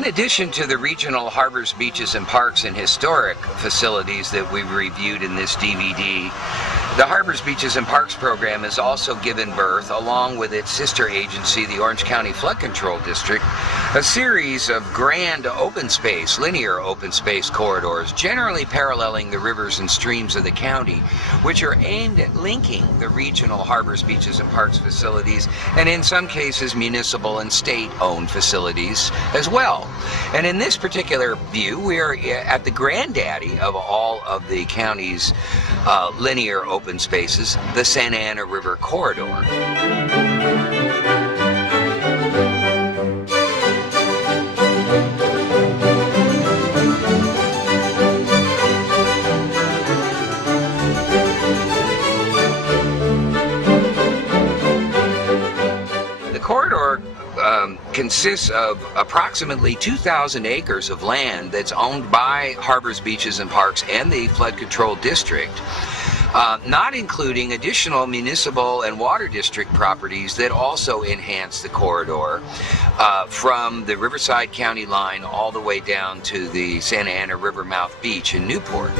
In addition to the regional harbors, beaches, and parks and historic facilities that we've reviewed in this DVD, the Harbors, Beaches, and Parks program has also given birth, along with its sister agency, the Orange County Flood Control District, a series of grand open space, linear open space corridors, generally paralleling the rivers and streams of the county, which are aimed at linking the regional harbors, beaches, and parks facilities, and in some cases municipal and state-owned facilities as well. And in this particular view, we are at the granddaddy of all of the county's linear open spaces, the Santa Ana River Corridor. The corridor consists of approximately 2,000 acres of land that's owned by Harbors, Beaches, and Parks and the Flood Control District, not including additional municipal and water district properties that also enhance the corridor from the Riverside County line all the way down to the Santa Ana River Mouth Beach in Newport.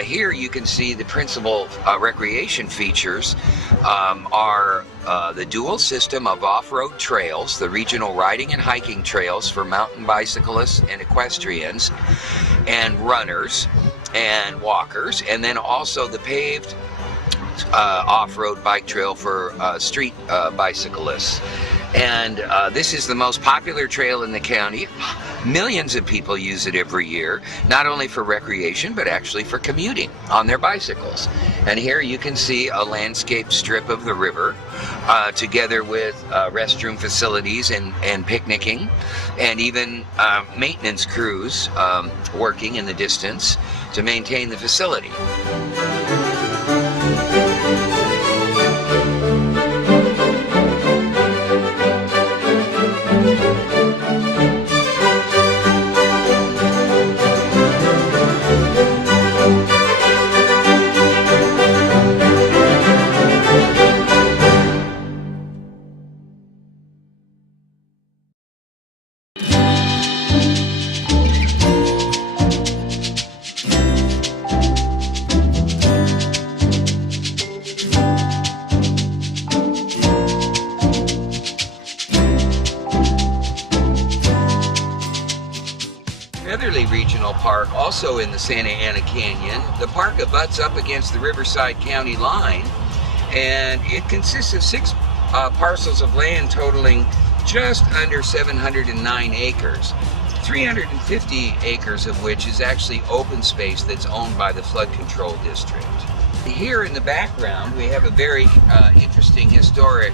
Here you can see the principal recreation features are the dual system of off-road trails, the regional riding and hiking trails for mountain bicyclists and equestrians and runners and walkers, and then also the paved off-road bike trail for street bicyclists. And this is the most popular trail in the county. Millions of people use it every year, not only for recreation, but actually for commuting on their bicycles. And here you can see a landscape strip of the river, together with restroom facilities and picnicking, and even maintenance crews working in the distance to maintain the facility. Beverly Regional Park, also in the Santa Ana Canyon. The park abuts up against the Riverside County line, and it consists of 6 parcels of land totaling just under 709 acres. 350 acres of which is actually open space that's owned by the Flood Control District. Here in the background we have a very interesting historic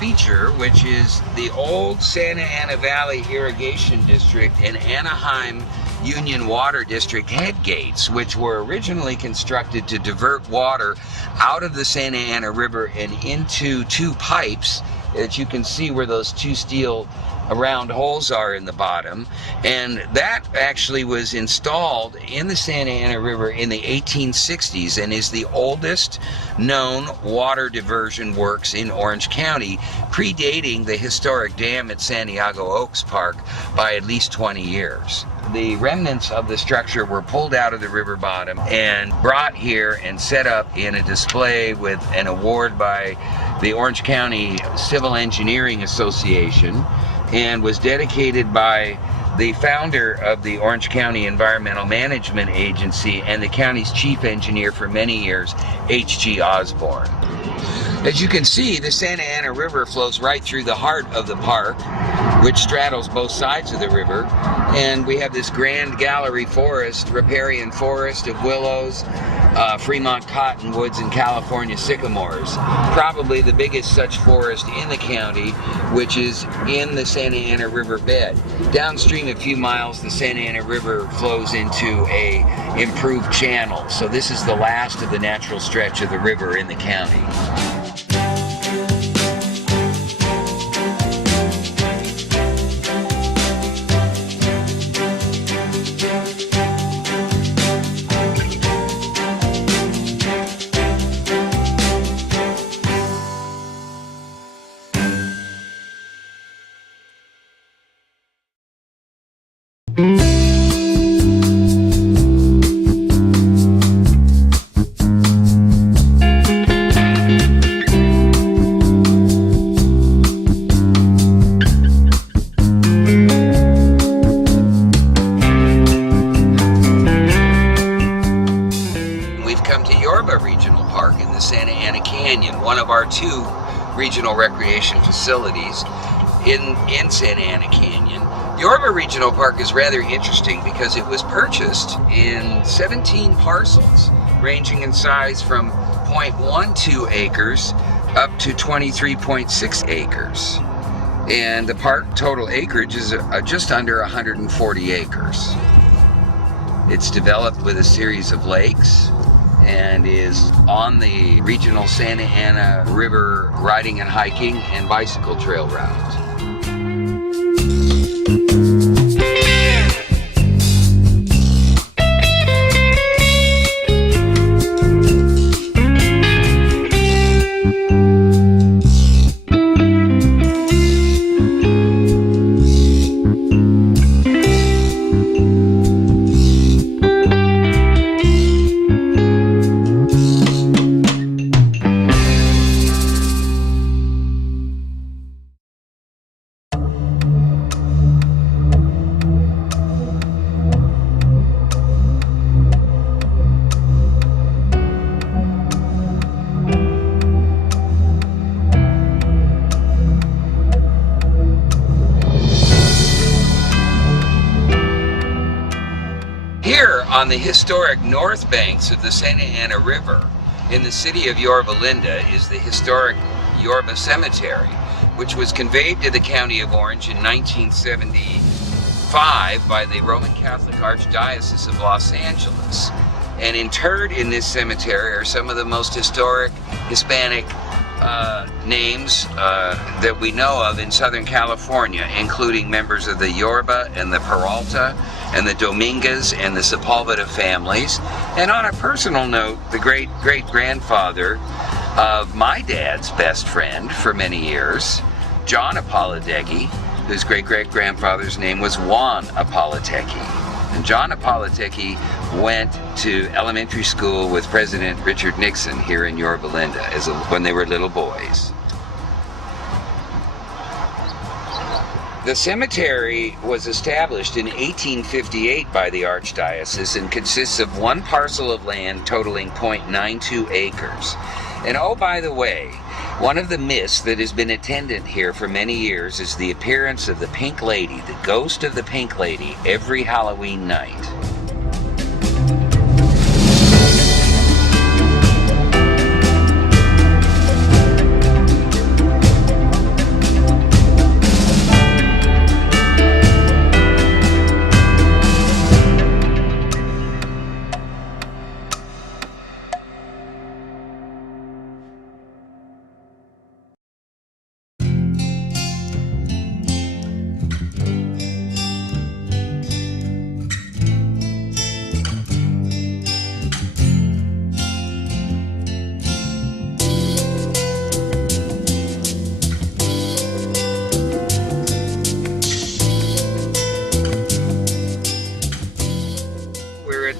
feature, which is the old Santa Ana Valley Irrigation District and Anaheim Union Water District head gates, which were originally constructed to divert water out of the Santa Ana River and into 2 pipes that you can see where those 2 steel round holes are in the bottom, and that actually was installed in the Santa Ana River in the 1860s and is the oldest known water diversion works in Orange County, predating the historic dam at Santiago Oaks Park by at least 20 years. The remnants of the structure were pulled out of the river bottom and brought here and set up in a display with an award by the Orange County Civil Engineering Association, and was dedicated by the founder of the Orange County Environmental Management Agency and the county's chief engineer for many years, H.G. Osborne. As you can see, the Santa Ana River flows right through the heart of the park, which straddles both sides of the river, and we have this grand gallery forest, riparian forest of willows, Fremont cottonwoods, and California sycamores. Probably the biggest such forest in the county, which is in the Santa Ana River bed. Downstream a few miles, the Santa Ana River flows into a improved channel. So this is the last of the natural stretch of the river in the county. Yorba Regional Park in the Santa Ana Canyon, one of our 2 regional recreation facilities in Santa Ana Canyon. Yorba Regional Park is rather interesting because it was purchased in 17 parcels, ranging in size from 0.12 acres up to 23.6 acres. And the park total acreage is just under 140 acres. It's developed with a series of lakes and is on the regional Santa Ana River riding and hiking and bicycle trail route. Here on the historic north banks of the Santa Ana River in the city of Yorba Linda is the historic Yorba Cemetary, which was conveyed to the County of Orange in 1975 by the Roman Catholic Archdiocese of Los Angeles. And interred in this cemetery are some of the most historic Hispanic names that we know of in Southern California, including members of the Yorba and the Peralta and the Dominguez and the Sepulveda families. And on a personal note, the great-great-grandfather of my dad's best friend for many years, John Apollodegui, whose great-great-grandfather's name was Juan Apollodegui. And John Apollodegui went to elementary school with President Richard Nixon here in Yorba Linda when they were little boys. The cemetery was established in 1858 by the Archdiocese and consists of one parcel of land totaling 0.92 acres. And oh, by the way, one of the myths that has been attendant here for many years is the appearance of the Pink Lady, the ghost of the Pink Lady, every Halloween night.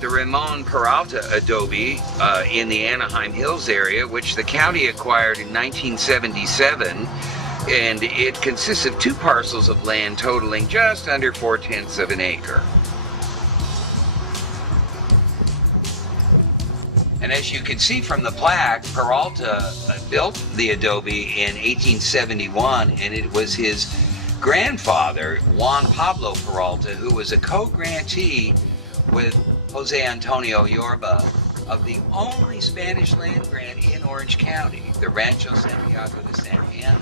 The Ramon Peralta Adobe in the Anaheim Hills area, which the county acquired in 1977, and it consists of 2 parcels of land totaling just under 4/10 of an acre. And as you can see from the plaque, Peralta built the adobe in 1871, and it was his grandfather, Juan Pablo Peralta, who was a co-grantee with Jose Antonio Yorba of the only Spanish land grant in Orange County, the Rancho Santiago de Santa Ana.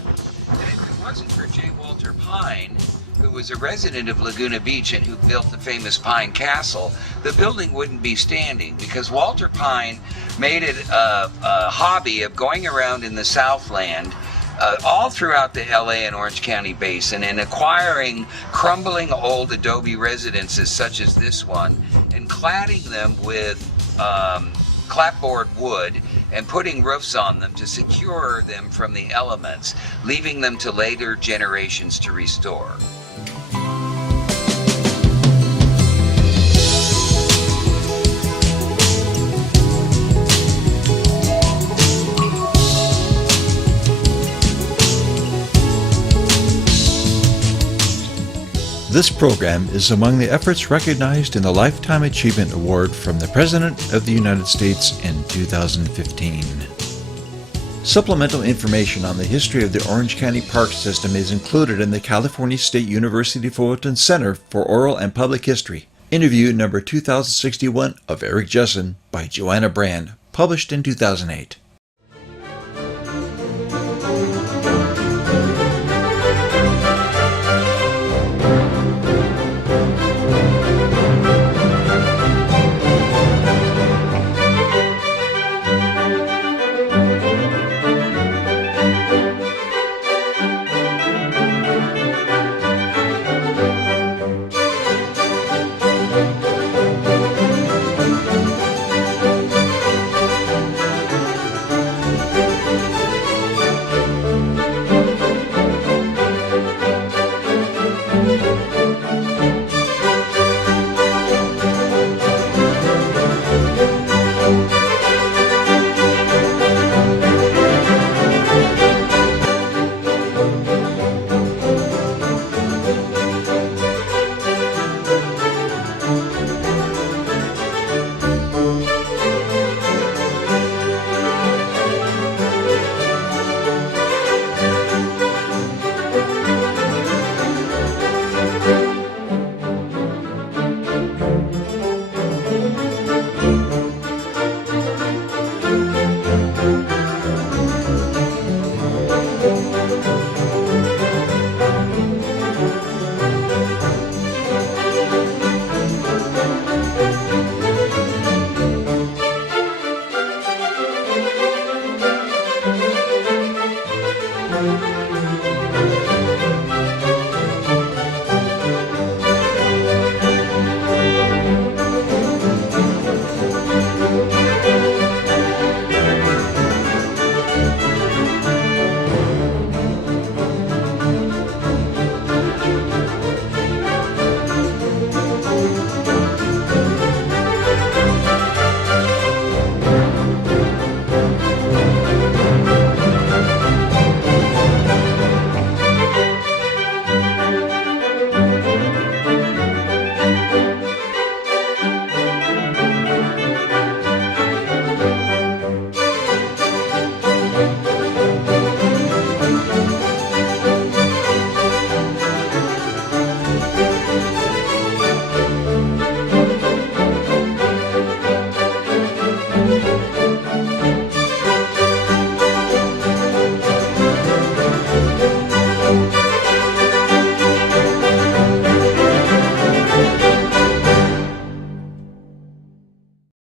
And if it wasn't for J. Walter Pine, who was a resident of Laguna Beach and who built the famous Pine Castle, the building wouldn't be standing, because Walter Pine made it a hobby of going around in the Southland all throughout the LA and Orange County basin and acquiring crumbling old adobe residences such as this one and cladding them with clapboard wood and putting roofs on them to secure them from the elements, leaving them to later generations to restore. This program is among the efforts recognized in the Lifetime Achievement Award from the President of the United States in 2015. Supplemental information on the history of the Orange County Park System is included in the California State University Fullerton Center for Oral and Public History, interview number 2061 of Eric Jessen by Joanna Brand, published in 2008.